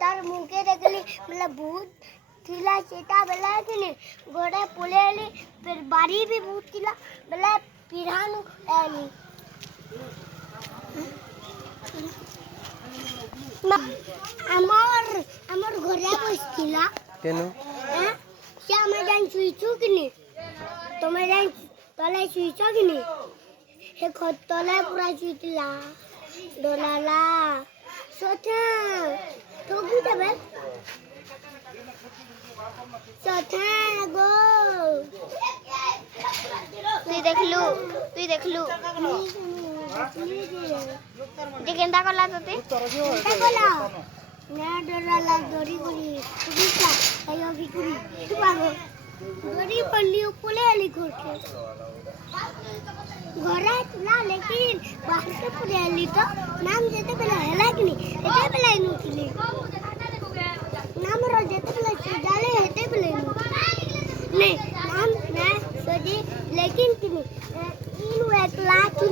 तार मुखे देखली मतलब भूत थिला चेता बेला कि गोड़े पुलेली फिर बारी भी भूत थिला बेला पिरानु एली আমার ঘরে বসছিলা কেন সে আমার জান শুইছু কিনি তোমার জান তলে শুইছ কিনি হে খত তলে পুরা শুইছিলা ডলালা সোথা ঠগু দেবে সোথা গো তুই দেখলু যে কেনটা কলা তোতে কেনটা কলা না ডরালা দড়ি করি বুঝছা আইও বিকুরি তু পাগো দড়ি পড়লি উপরে আলি ঘরকে ঘরে না लेकिन बाहर से पूरे आली तो नाम जेते बेला हैला कि नहीं एते बेला इनुथिली नाम रो जेते बेला सुजाले हेते बेला नहीं नाम ना सदी लेकिन कि नहीं इनु एकला कि